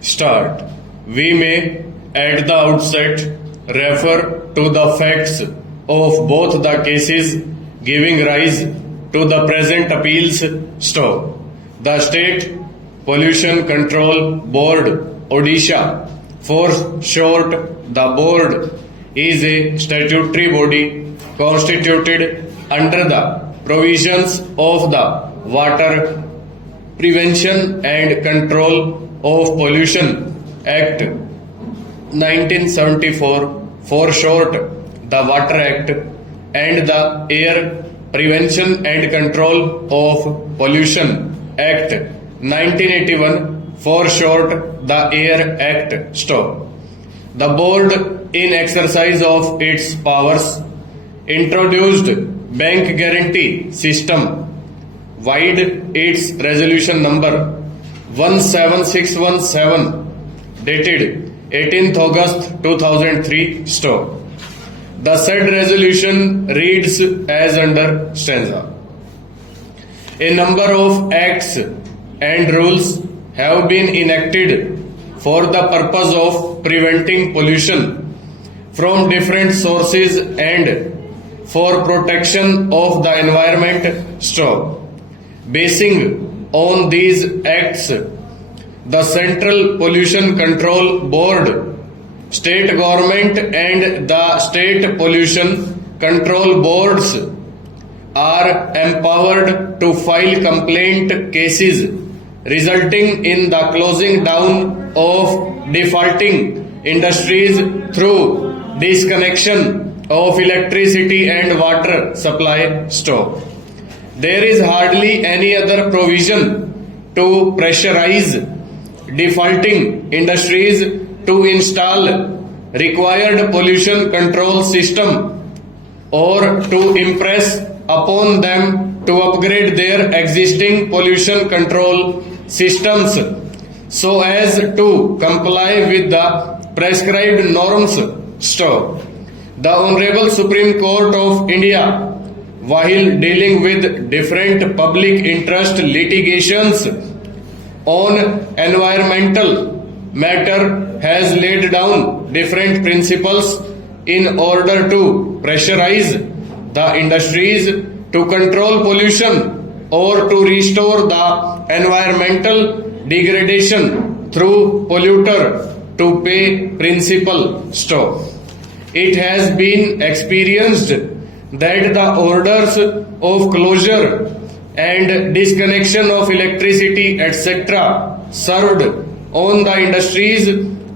Start. We may, at the outset, refer to the facts of both the cases giving rise to the present appeals. Stop. The State Pollution Control Board, Odisha, for short, the board, is a statutory body constituted under the provisions of the Water Prevention and Control of Pollution Act 1974, for short, the Water Act, and the Air Prevention and Control of Pollution Act 1981, for short, the Air Act. Stop. The board, in exercise of its powers, introduced bank guarantee system wide its resolution number 17617 dated 18th August 2003. Stop. The said resolution reads as under stanza. A number of acts and rules have been enacted for the purpose of preventing pollution from different sources and for protection of the environment. Stop. Basing on these acts, the Central Pollution Control Board, state government and the state pollution control boards are empowered to file complaint cases resulting in the closing down of defaulting industries through disconnection of electricity and water supply. Stop. There is hardly any other provision to pressurize defaulting industries to install required pollution control system or to impress upon them to upgrade their existing pollution control systems so as to comply with the prescribed norms. Stop. The Honorable Supreme Court of India, while dealing with different public interest litigations on environmental matter, has laid down different principles in order to pressurize the industries to control pollution or to restore the environmental degradation through polluter to pay principle. Stop. It has been experienced that the orders of closure and disconnection of electricity etc. served on the industries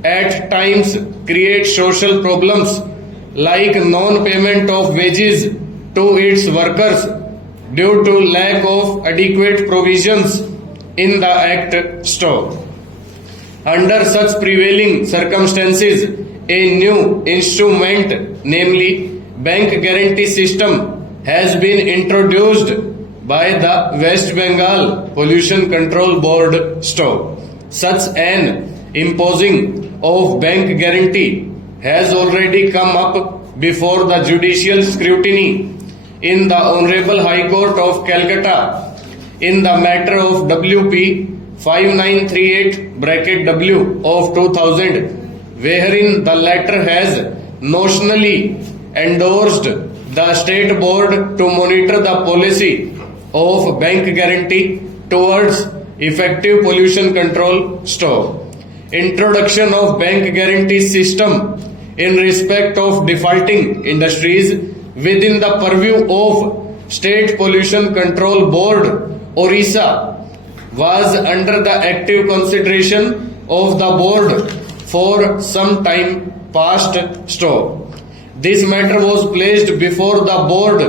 at times create social problems like non-payment of wages to its workers due to lack of adequate provisions in the Act. Stop. Under such prevailing circumstances, a new instrument, namely bank guarantee system, has been introduced by the West Bengal Pollution Control Board. Stop. Such an imposing of bank guarantee has already come up before the judicial scrutiny in the Honorable High Court of Calcutta in the matter of WP 5938-W of 2000, wherein the latter has notionally endorsed the state board to monitor the policy of bank guarantee towards effective pollution control. Stop. Introduction of bank guarantee system in respect of defaulting industries within the purview of State Pollution Control Board, Orissa, was under the active consideration of the board for some time past. Stop. This matter was placed before the board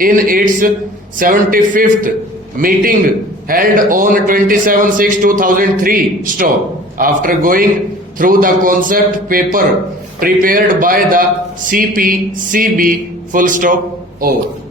in its 75th meeting held on 27/6/2003. Stop. After going through the concept paper prepared by the CPCB. Full stop. Over.